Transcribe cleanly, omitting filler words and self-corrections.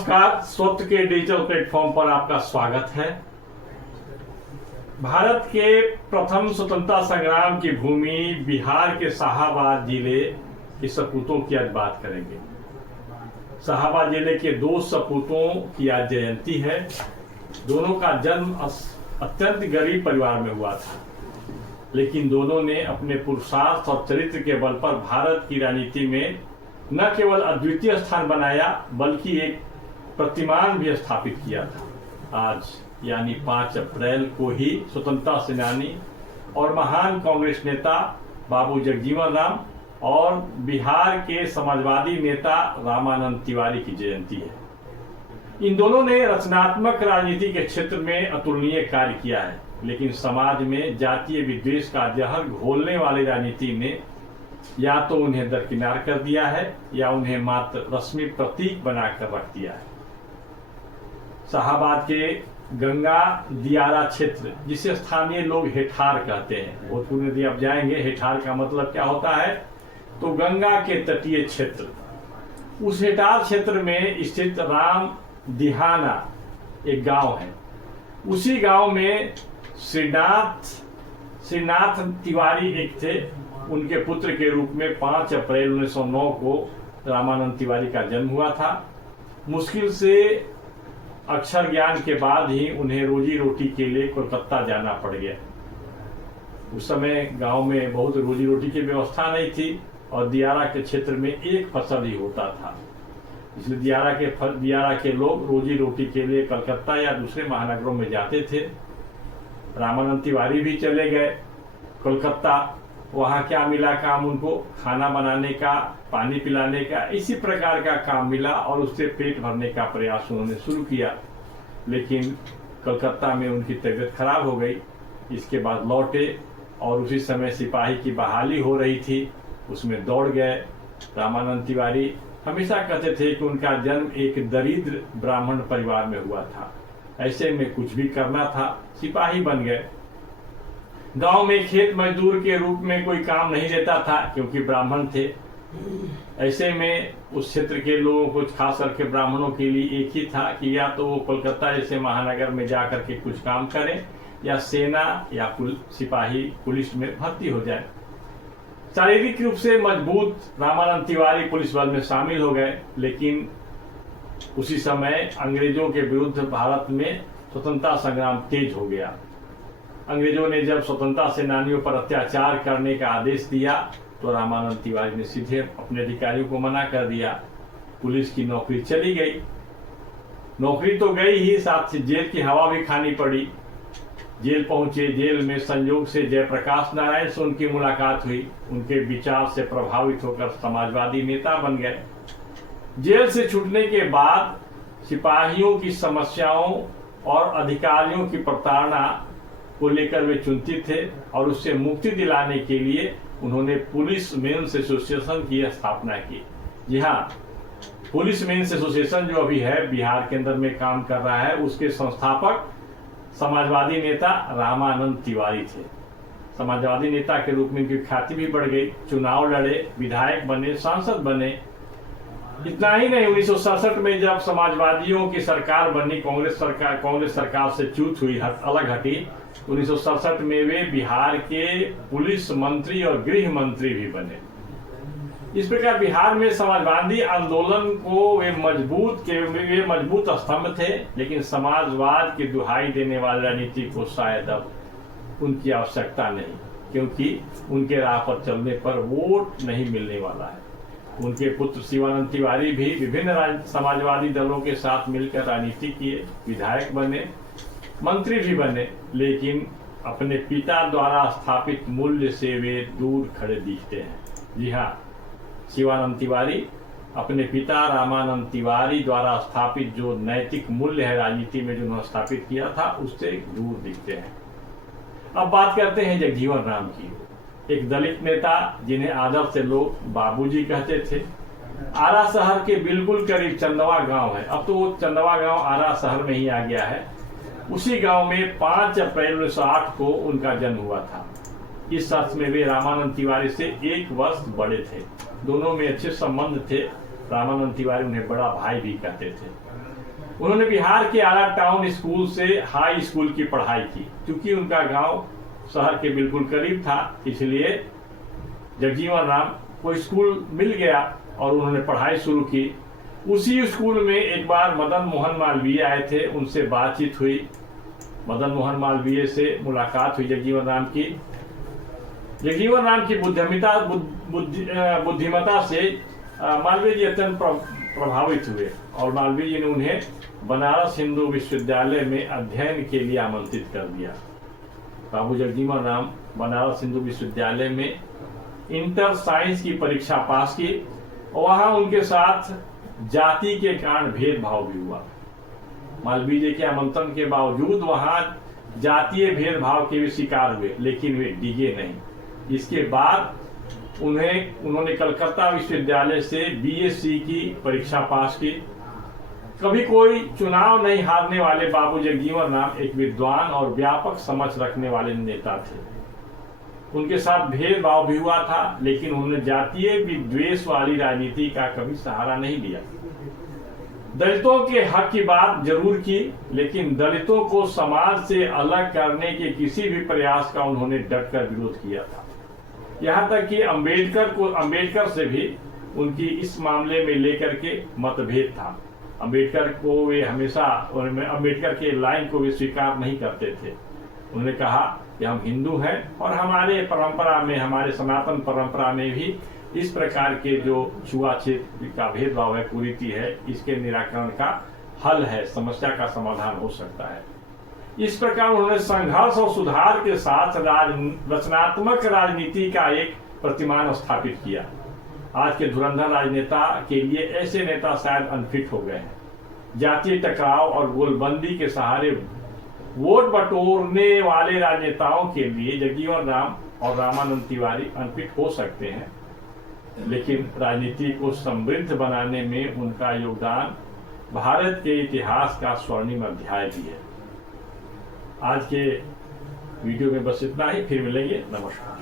नमस्कार। स्वत्व के डिजिटल प्लेटफॉर्म पर आपका स्वागत है। भारत के प्रथम स्वतंत्रता संग्राम की भूमि बिहार के शाहाबाद जिले के सपूतों की आज बात करेंगे। शाहाबाद जिले के दो सपूतों की आज जयंती है। दोनों का जन्म अत्यंत गरीब परिवार में हुआ था, लेकिन दोनों ने अपने पुरुषार्थ और चरित्र के बल पर भारत की राजनीति में न केवल अद्वितीय स्थान बनाया बल्कि एक प्रतिमान भी स्थापित किया था। आज यानी 5 अप्रैल को ही स्वतंत्रता सेनानी और महान कांग्रेस नेता बाबू जगजीवन राम और बिहार के समाजवादी नेता रामानंद तिवारी की जयंती है। इन दोनों ने रचनात्मक राजनीति के क्षेत्र में अतुलनीय कार्य किया है, लेकिन समाज में जातीय विद्वेष का जहर घोलने वाली राजनीति ने या तो उन्हें दरकिनार कर दिया है या उन्हें मात्र रस्मी प्रतीक बनाकर रख दिया है। शाहाबाद के गंगा दियारा क्षेत्र, जिसे स्थानीय लोग हेठार कहते हैं, भोजपुर नदी अब जाएंगे। हेठार का मतलब क्या होता है? तो गंगा के तटीय क्षेत्र। उस हेठार क्षेत्र में स्थित राम दिहाना एक गांव है। उसी गांव में श्रीनाथ तिवारी एक थे। उनके पुत्र के रूप में 5 अप्रैल 1909 को रामानंद तिवारी का जन्म हुआ था। मुश्किल से अक्षर ज्ञान के बाद ही उन्हें रोजी रोटी के लिए कोलकाता जाना पड़ गया। उस समय गांव में बहुत रोजी रोटी की व्यवस्था नहीं थी और दियारा के क्षेत्र में एक फसल ही होता था, इसलिए दियारा के लोग रोजी रोटी के लिए कलकत्ता या दूसरे महानगरों में जाते थे। रामानंद तिवारी भी चले गए कोलकाता। वहाँ क्या मिला काम? उनको खाना बनाने का, पानी पिलाने का, इसी प्रकार का काम मिला और उससे पेट भरने का प्रयास उन्होंने शुरू किया। लेकिन कलकत्ता में उनकी तबीयत खराब हो गई। इसके बाद लौटे और उसी समय सिपाही की बहाली हो रही थी, उसमें दौड़ गए। रामानंद तिवारी हमेशा कहते थे कि उनका जन्म एक दरिद्र ब्राह्मण परिवार में हुआ था, ऐसे में कुछ भी करना था, सिपाही बन गए। गांव में खेत मजदूर के रूप में कोई काम नहीं देता था क्योंकि ब्राह्मण थे। ऐसे में उस क्षेत्र के लोगों को, खास करके ब्राह्मणों के लिए एक ही था कि या तो वो कोलकाता जैसे महानगर में जाकर के कुछ काम करें या सेना या सिपाही पुलिस में भर्ती हो जाए। शारीरिक रूप से मजबूत रामानंद तिवारी पुलिस बल में शामिल हो गए, लेकिन उसी समय अंग्रेजों के विरुद्ध भारत में स्वतंत्रता संग्राम तेज हो गया। अंग्रेजों ने जब स्वतंत्रता सेनानियों पर अत्याचार करने का आदेश दिया तो रामानंद तिवारी ने सीधे अपने अधिकारियों को मना कर दिया। पुलिस की नौकरी चली गई। नौकरी तो गई ही, साथ ही जेल की हवा भी खानी पड़ी। जेल पहुंचे। जेल में संयोग से जयप्रकाश नारायण से उनकी मुलाकात हुई। उनके विचार से प्रभावित होकर समाजवादी नेता बन गए। जेल से छूटने के बाद सिपाहियों की समस्याओं और अधिकारियों की प्रताड़ना को लेकर वे चिंतित थे और उससे मुक्ति दिलाने के लिए उन्होंने पुलिस मेंस एसोसिएशन की स्थापना की। जी हाँ, पुलिस मेंस एसोसिएशन जो अभी है, बिहार के अंदर में काम कर रहा है, उसके संस्थापक समाजवादी नेता रामानंद तिवारी थे। समाजवादी नेता के रूप में उनकी ख्याति भी बढ़ गई। चुनाव लड़े, विधायक बने, सांसद बने। इतना ही नहीं, 1967 में जब समाजवादियों की सरकार बनी, कांग्रेस सरकार से च्यूत हुई, अलग हटी, 1967 में वे बिहार के पुलिस मंत्री और गृह मंत्री भी बने। इस प्रकार बिहार में समाजवादी आंदोलन को वे मजबूत स्तंभ थे, लेकिन समाजवाद की दुहाई देने वाली राजनीति को शायद अब उनकी आवश्यकता नहीं, क्योंकि उनके राह पर चलने पर वोट नहीं मिलने वाला है। उनके पुत्र शिवानंद तिवारी भी विभिन्न समाजवादी दलों के साथ मिलकर राजनीति किए, विधायक बने, मंत्री भी बने, लेकिन अपने पिता द्वारा स्थापित मूल्य से वे दूर खड़े दिखते हैं। जी हाँ, शिवानंद तिवारी अपने पिता रामानंद तिवारी द्वारा स्थापित जो नैतिक मूल्य है राजनीति में जो उन्होंने स्थापित किया था, उससे दूर दिखते हैं। अब बात करते हैं जगजीवन राम की। एक दलित नेता जिन्हें आदर से लोग बाबूजी कहते थे। आरा शहर के बिल्कुल करीब चंदवा गांव है। अब तो वो चंदवा गांव आरा शहर में ही आ गया है। उसी गांव में 5 अप्रैल 1908 को उनका जन्म हुआ था। इस अर्थ में वे रामानंद तिवारी से 1 वर्ष बड़े थे। दोनों में अच्छे संबंध थे। रामानंद तिवारी उन्हें बड़ा भाई भी कहते थे। उन्होंने बिहार के आला टाउन स्कूल से हाई स्कूल की पढ़ाई की। क्योंकि उनका गांव शहर के बिल्कुल करीब था, इसलिए जगजीवन राम को स्कूल मिल गया और उन्होंने पढ़ाई शुरू की। उसी स्कूल में एक बार मदन मोहन मालवीय आए थे, उनसे बातचीत हुई। मदन मोहन मालवीय से मुलाकात हुई जगजीवन राम की। जगजीवन राम की बुद्धिमता से मालवीय जी अत्यंत प्रभावित हुए और मालवीय जी ने उन्हें बनारस हिंदू विश्वविद्यालय में अध्ययन के लिए आमंत्रित कर दिया। बाबू जगजीवन राम बनारस हिंदू विश्वविद्यालय में इंटर साइंस की परीक्षा पास की और वहां उनके साथ जाति के कारण भेदभाव भी हुआ। मालवीय जी के आमंत्रण के बावजूद वहां जातीय भेदभाव के भी शिकार हुए, लेकिन वे डिगे नहीं। इसके बाद उन्होंने कलकत्ता विश्वविद्यालय से बीएससी की परीक्षा पास की। कभी कोई चुनाव नहीं हारने वाले बाबू जगजीवन राम एक विद्वान और व्यापक समझ रखने वाले नेता थे। उनके साथ भेदभाव भी हुआ था, लेकिन उन्होंने जातीय विद्वेष वाली राजनीति का कभी सहारा नहीं लिया। दलितों के हक की बात जरूर की, लेकिन दलितों को समाज से अलग करने के किसी भी प्रयास का उन्होंने डटकर विरोध किया था। यहाँ तक कि अंबेडकर से भी उनकी इस मामले में लेकर के मतभेद था। अंबेडकर को वे हमेशा अंबेडकर के लाइन को भी स्वीकार नहीं करते थे। उन्होंने कहा कि हम हिंदू हैं और हमारे परंपरा में, हमारे सनातन परंपरा में भी इस प्रकार के जो छुआछूत का भेदभाव है, कुरीति है, इसके निराकरण का हल है, समस्या का समाधान हो सकता है। इस प्रकार उन्होंने संघर्ष और सुधार के साथ रचनात्मक राजनीति का एक प्रतिमान स्थापित किया। आज के धुरंधर राजनेता के लिए ऐसे नेता शायद अनफिट हो गए हैं। जातीय टकराव और गोलबंदी के सहारे वोट बटोरने वाले राजनेताओं के लिए जगजीवन राम और रामानंद तिवारी अनफिट हो सकते हैं, लेकिन राजनीति को समृद्ध बनाने में उनका योगदान भारत के इतिहास का स्वर्णिम अध्याय भी है। आज के वीडियो में बस इतना ही, फिर मिलेंगे। नमस्कार।